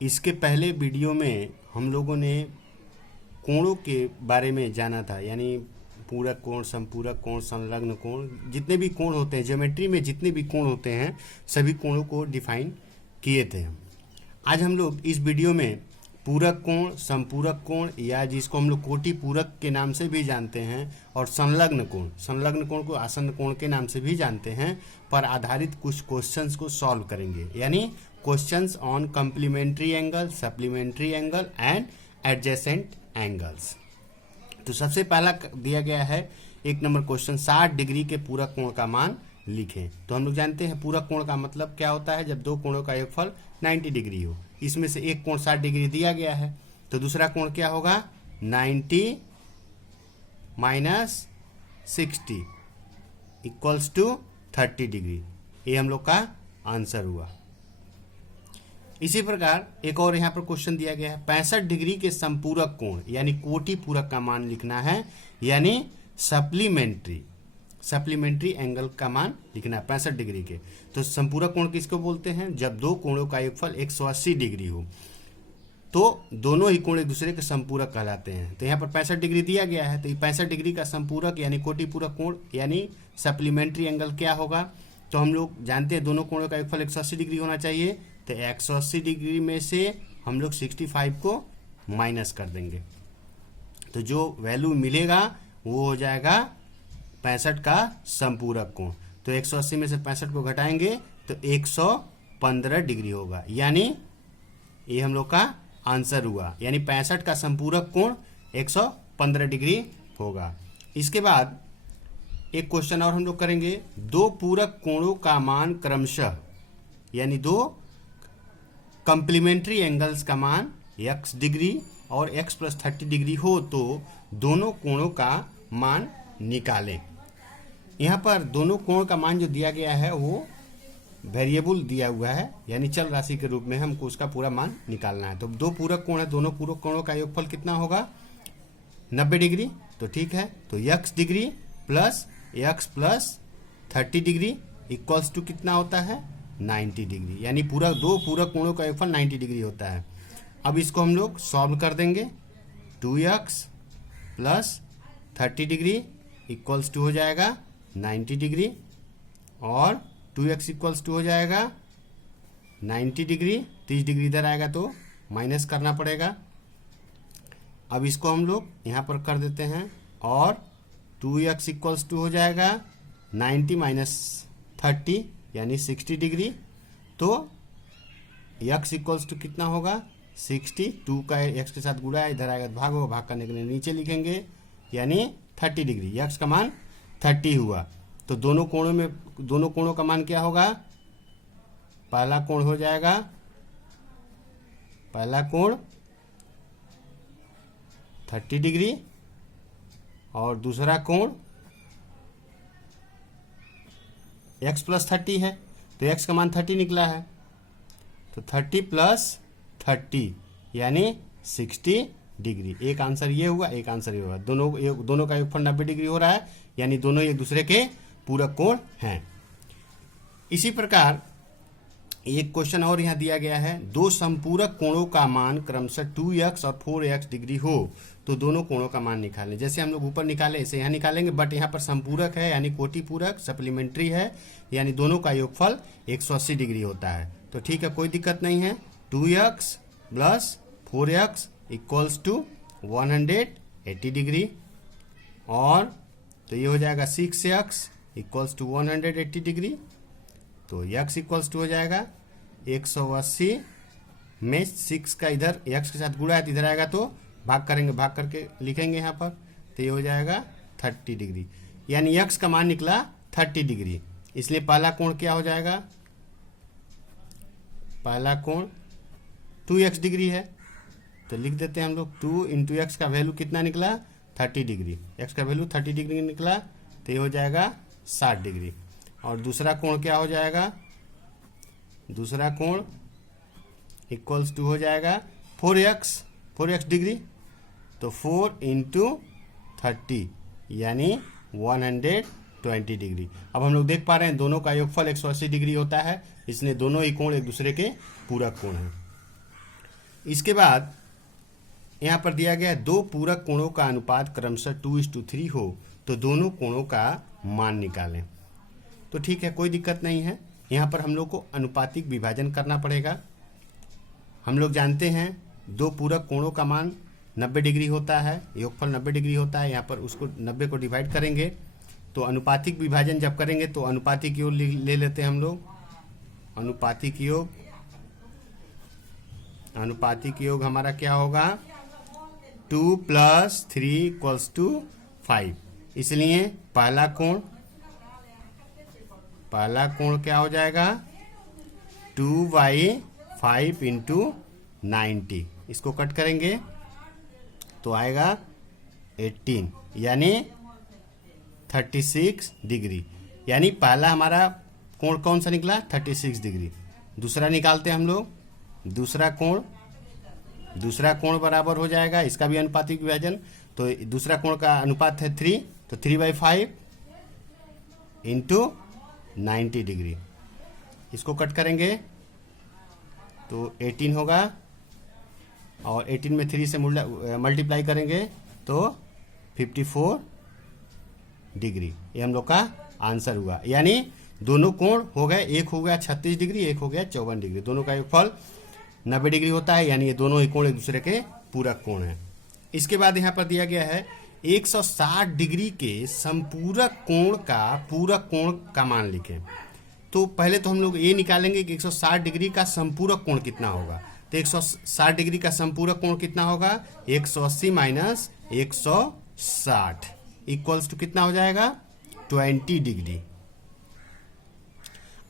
इसके पहले वीडियो में हम लोगों ने कोणों के बारे में जाना था, यानी पूरक कोण, समपूरक कोण, संलग्न कोण, जितने भी कोण होते हैं ज्योमेट्री में, जितने भी कोण होते हैं सभी कोणों को डिफाइन किए थे हम। आज हम लोग इस वीडियो में पूरक कोण, समपूरक कोण या जिसको हम लोग कोटि पूरक के नाम से भी जानते हैं, और संलग्न कोण को आसन्न कोण के नाम से भी जानते हैं, पर आधारित कुछ क्वेश्चंस को सॉल्व करेंगे, यानी questions on complementary angle, supplementary angle and adjacent angles. तो सबसे पहला दिया गया है 1 नंबर क्वेश्चन, 60 डिग्री के पूरक कोण का मान लिखें। तो हम लोग जानते हैं पूरक कोण का मतलब क्या होता है, जब दो कोणों का योगफल 90 डिग्री हो। इसमें से एक कोण 60 डिग्री दिया गया है, तो दूसरा कोण क्या होगा, 90 माइनस 60 इक्वल्स टू 30 डिग्री। ये हम लोग का आंसर हुआ। इसी प्रकार एक और यहाँ पर क्वेश्चन दिया गया है, 65 डिग्री के संपूरक कोण यानी कोटि पूरक का मान लिखना है, यानी सप्लीमेंट्री एंगल का मान लिखना है 65 डिग्री के। तो संपूरक कोण किसको बोलते हैं, जब दो कोणों का योगफल 180 डिग्री हो, तो दोनों ही कोण एक दूसरे के संपूरक कहलाते हैं। तो यहाँ पर 65 डिग्री दिया गया है, तो ये 65 डिग्री का संपूरक यानी कोटि पूरक कोण यानी सप्लीमेंट्री एंगल क्या होगा। तो हम लोग जानते हैं दोनों कोणों का योगफल 180 डिग्री होना चाहिए, तो 180 डिग्री में से हम लोग 65 को माइनस कर देंगे, तो जो वैल्यू मिलेगा वो हो जाएगा 65 का संपूरक कोण। तो 180 में से 65 को घटाएंगे तो 115 डिग्री होगा, यानी ये हम लोग का आंसर हुआ, यानी 65 का संपूरक कोण 115 डिग्री होगा। इसके बाद एक क्वेश्चन और हम लोग करेंगे, दो पूरक कोणों का मान क्रमशः, यानी दो कंप्लीमेंट्री एंगल्स का मान x डिग्री और x प्लस 30 डिग्री हो तो दोनों कोणों का मान निकालें। यहाँ पर दोनों कोण का मान जो दिया गया है वो वेरिएबल दिया हुआ है, यानी चल राशि के रूप में हमको उसका पूरा मान निकालना है। तो दो पूरक कोण है, दोनों पूरक कोणों का योगफल कितना होगा, 90 डिग्री। तो ठीक है, तो x degree plus x plus 30 degree equals to कितना होता है, 90 डिग्री, यानी पूरा दो पूरक कोणों का योगफल 90 डिग्री होता है। अब इसको हम लोग सॉल्व कर देंगे, 2x plus 30 degree equals to हो जाएगा 90 डिग्री, और 2x इक्वल्स टू हो जाएगा 90 डिग्री, 30 डिग्री इधर आएगा तो माइनस करना पड़ेगा। अब इसको हम लोग यहाँ पर कर देते हैं, और 2x इक्वल्स टू हो जाएगा 90 माइनस 30 यानी 60 डिग्री। तो x इक्वल्स टू कितना होगा, 60, 2 का x के साथ गुणा है, इधर आएगा भाग होगा, भाग करने के लिए नीचे लिखेंगे, यानी 30 डिग्री, x का मान 30 हुआ। तो दोनों कोणों का मान क्या होगा, पहला कोण हो जाएगा, पहला कोण 30 डिग्री और दूसरा कोण x प्लस 30 है, तो x का मान 30 निकला है, तो 30 प्लस 30 यानी 60 डिग्री। एक आंसर ये हुआ, एक आंसर ये हुआ, दोनों का योगफल 90 डिग्री हो रहा है, यानी दोनों एक दूसरे के पूरक कोण हैं। इसी प्रकार एक क्वेश्चन और यहाँ दिया गया है, दो संपूरक कोणों का मान क्रमशः 2x और 4x डिग्री हो तो दोनों कोणों का मान निकालें। जैसे हम लोग ऊपर निकाले ऐसे यहाँ निकालेंगे, बट यहाँ पर संपूरक है यानी कोटि पूरक, सप्लीमेंट्री है यानी दोनों का योगफल 180 डिग्री होता है। तो ठीक है, कोई दिक्कत नहीं है। 2x plus 4x equals to 180 degree, और तो ये हो जाएगा 6x इक्वल्स टू 180 डिग्री। तो x इक्वल्स टू हो जाएगा 180 में 6 का इधर x के साथ गुणा है, इधर आएगा तो भाग करेंगे, भाग करके लिखेंगे यहाँ पर, तो ये हो जाएगा 30 डिग्री, यानी x का मान निकला 30 डिग्री। इसलिए पहला कोण क्या हो जाएगा, पहला कोण 2x डिग्री है, तो लिख देते हैं हम लोग 2 इंटू एक्स का वैल्यू कितना निकला, 30 डिग्री, x का वैल्यू 30 डिग्री निकला, तो ये हो जाएगा 60 डिग्री। और दूसरा कोण क्या हो जाएगा, दूसरा कोण इक्वल्स टू हो जाएगा 4x डिग्री, तो 4 इंटू 30 यानी 120 डिग्री। अब हम लोग देख पा रहे हैं दोनों का योगफल 180 डिग्री होता है, इसलिए दोनों ही कोण एक दूसरे के पूरक कोण हैं। इसके बाद यहाँ पर दिया गया है दो पूरक कोणों का अनुपात क्रमशः 2:3 हो तो दोनों कोणों का मान निकालें। तो ठीक है, कोई दिक्कत नहीं है। यहाँ पर हम लोग को अनुपातिक विभाजन करना पड़ेगा। हम लोग जानते हैं दो पूरक कोणों का मान 90 डिग्री होता है, योगफल 90 डिग्री होता है। यहाँ पर उसको 90 को डिवाइड करेंगे तो अनुपातिक विभाजन जब करेंगे तो अनुपातिक योग ले लेते हैं हम लोग। अनुपातिक योग हमारा क्या होगा, 2 + 3 = 5। इसलिए पहला कोण क्या हो जाएगा, 2/5 × 90। इसको कट करेंगे तो आएगा 18 यानी 36 डिग्री। यानी पहला हमारा कोण कौन सा निकला, 36 डिग्री। दूसरा निकालते हैं हम लोग। दूसरा कोण बराबर हो जाएगा, इसका भी अनुपातिक विभाजन। तो दूसरा कोण का अनुपात है 3, तो 3/5 × 90 डिग्री। इसको कट करेंगे तो 18 होगा और 18 में 3 से मल्टीप्लाई करेंगे तो 54 डिग्री। ये हम लोग का आंसर हुआ। यानी दोनों कोण हो गए, एक हो गया 36 डिग्री, एक हो गया 54 डिग्री। दोनों का योगफल 90 डिग्री होता है, यानी ये दोनों ही कोण एक दूसरे के पूरक कोण हैं। इसके बाद यहाँ पर दिया गया है 160 डिग्री के संपूरक कोण का पूरक कोण का मान लिखें। तो पहले तो हम लोग ये निकालेंगे कि 160 डिग्री का संपूरक कोण कितना होगा। तो 160 डिग्री का संपूरक कोण कितना होगा, 180 - 160 = कितना हो जाएगा, 20 डिग्री।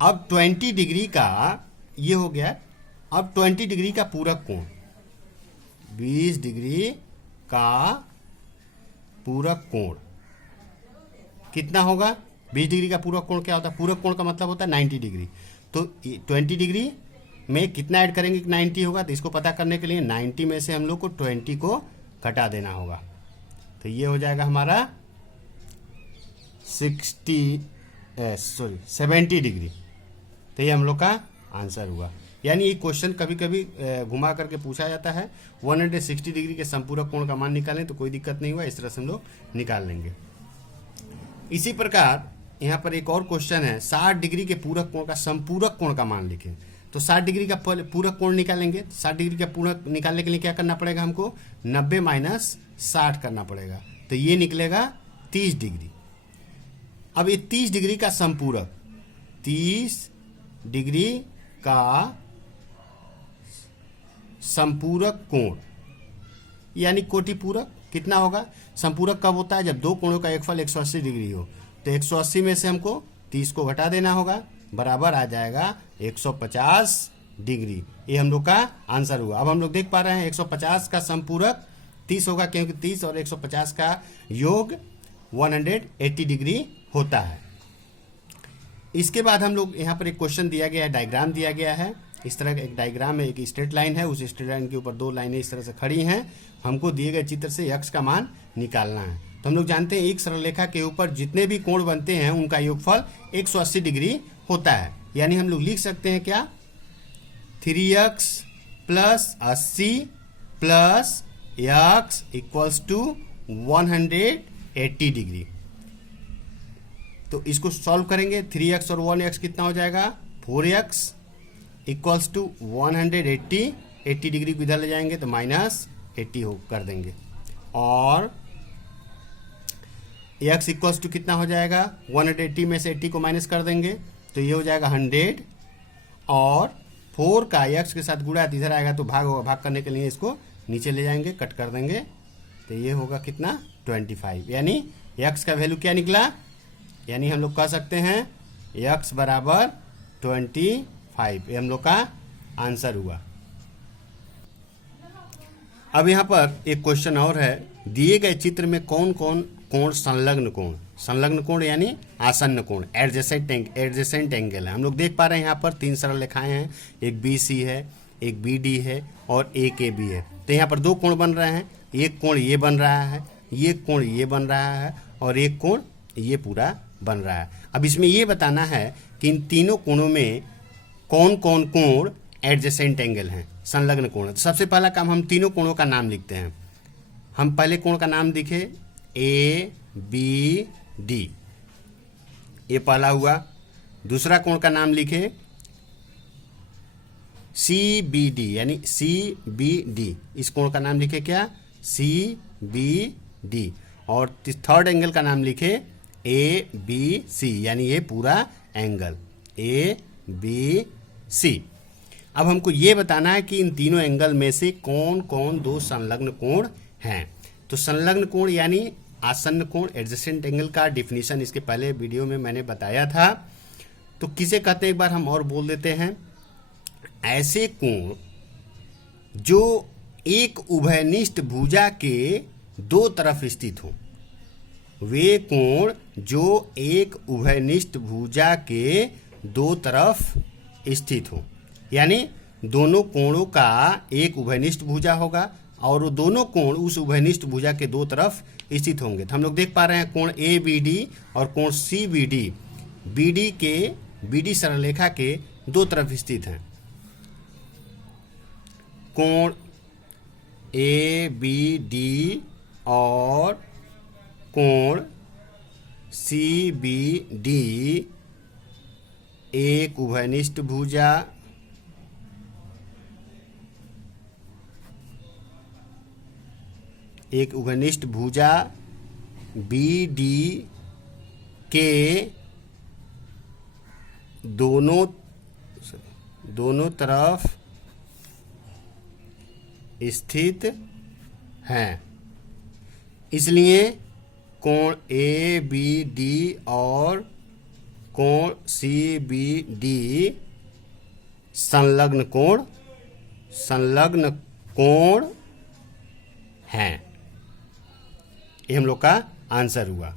अब 20 डिग्री का ये हो गया। अब 20 डिग्री का पूरक कोण, 20 डिग्री का पूरक कोण कितना होगा। 20 डिग्री का पूरक कोण क्या होता है, पूरक कोण का मतलब होता है 90 डिग्री। तो 20 डिग्री में कितना ऐड करेंगे कि 90 होगा। तो इसको पता करने के लिए 90 में से हम लोग को 20 को घटा देना होगा। तो ये हो जाएगा हमारा 70 डिग्री। तो ये हम लोग का आंसर हुआ। यानी ये क्वेश्चन कभी कभी घुमा करके पूछा जाता है। 160 डिग्री के संपूरक कोण का मान निकालें, तो कोई दिक्कत नहीं हुआ, इस तरह से हम लोग निकाल लेंगे। इसी प्रकार यहाँ पर एक और क्वेश्चन है, 60 डिग्री के पूरक कोण का संपूरक कोण का मान लिखें। तो 60 डिग्री का पूरक कोण निकालेंगे। 60 डिग्री का पूरक निकालने के लिए क्या करना पड़ेगा हमको, 90 - 60 करना पड़ेगा। तो ये निकलेगा 30 डिग्री। अब ये 30 डिग्री का संपूरक, 30 डिग्री का संपूरक कोण यानी कोटि पूरक कितना होगा। संपूरक कब होता है, जब दो कोणों का योगफल 180 डिग्री हो। तो 180 में से हमको 30 को घटा देना होगा, बराबर आ जाएगा 150 डिग्री। ये हम लोग का आंसर हुआ। अब हम लोग देख पा रहे हैं 150 का संपूरक 30 होगा, क्योंकि 30 और 150 का योग 180 डिग्री होता है। इसके बाद हम लोग यहाँ पर एक क्वेश्चन दिया गया है, डायग्राम दिया गया है। इस तरह का एक डायग्राम है, एक स्ट्रेट लाइन है, उस स्ट्रेट लाइन के ऊपर दो लाइनें इस तरह से खड़ी हैं। हमको दिए गए चित्र से x का मान निकालना है। तो हम लोग जानते हैं एक सरल रेखा के ऊपर जितने भी कोण बनते हैं उनका योगफल 180 डिग्री होता है। यानी हम लोग लिख सकते हैं क्या, 3x + 80 + x = 180 डिग्री। तो इसको सॉल्व करेंगे, 3x और 1x कितना हो जाएगा, 4x = 180। 80 डिग्री को इधर ले जाएंगे तो -80 हो कर देंगे। और x = कितना हो जाएगा, 180 में से 80 को माइनस कर देंगे तो ये हो जाएगा 100। और 4 का x के साथ गुणा इधर आएगा तो भाग होगा, भाग करने के लिए इसको नीचे ले जाएंगे, कट कर देंगे तो ये होगा कितना, 25। यानी x का वैल्यू क्या निकला, यानी हम लोग कह सकते हैं x = 25। ये हम लोग का आंसर हुआ। अब यहाँ पर एक क्वेश्चन और है, दिए गए चित्र में कौन कौन कोण संलग्न कोण यानी आसन्न कोण, एडजेसेंट एंगल है। हम लोग देख पा रहे हैं यहाँ पर 3 सरल रेखाएं हैं, एक BC है, एक BD है और एक AB है। तो यहाँ पर 2 कोण बन रहे हैं, एक कोण ये बन रहा है, ये कोण ये बन रहा है और एक कोण ये पूरा बन रहा है। अब इसमें ये बताना है कि इन तीनों कोणों में कौन कौन कोण एडजेसेंट एंगल हैं, संलग्न कोण। तो सबसे पहला काम, हम तीनों कोणों का नाम लिखते हैं। हम पहले कोण का नाम लिखे ए बी डी, ये पहला हुआ। दूसरा कोण का नाम लिखे सी बी डी, यानी सी बी डी, इस कोण का नाम लिखे क्या, सी बी डी। और थर्ड एंगल का नाम लिखे ए बी सी, यानी ये पूरा एंगल ए बी सी। अब हमको ये बताना है कि इन तीनों एंगल में से कौन कौन दो संलग्न कोण हैं। तो संलग्न कोण यानी आसन्न कोण, एडजेसेंट एंगल का डिफिनीशन इसके पहले वीडियो में मैंने बताया था। तो किसे कहते हैं, एक बार हम और बोल देते हैं। ऐसे कोण जो एक उभयनिष्ठ भुजा के दो तरफ स्थित हो, वे कोण जो एक उभयनिष्ठ भुजा के दो तरफ स्थित हो, यानी दोनों कोणों का एक उभयनिष्ठ भुजा होगा और वो दोनों कोण उस उभयनिष्ठ भुजा के दो तरफ स्थित होंगे। तो हम लोग देख पा रहे हैं कोण ए बी डी और कोण C B D, B D सरलरेखा के दो तरफ स्थित हैं। कोण ए बी डी और कोण सी बी डी एक उभयनिष्ठ भुजा बी डी के दोनों तरफ स्थित हैं। इसलिए कोण ए बी डी और कोण सी बी डी संलग्न कोण हैं। ये हम लोग का आंसर हुआ।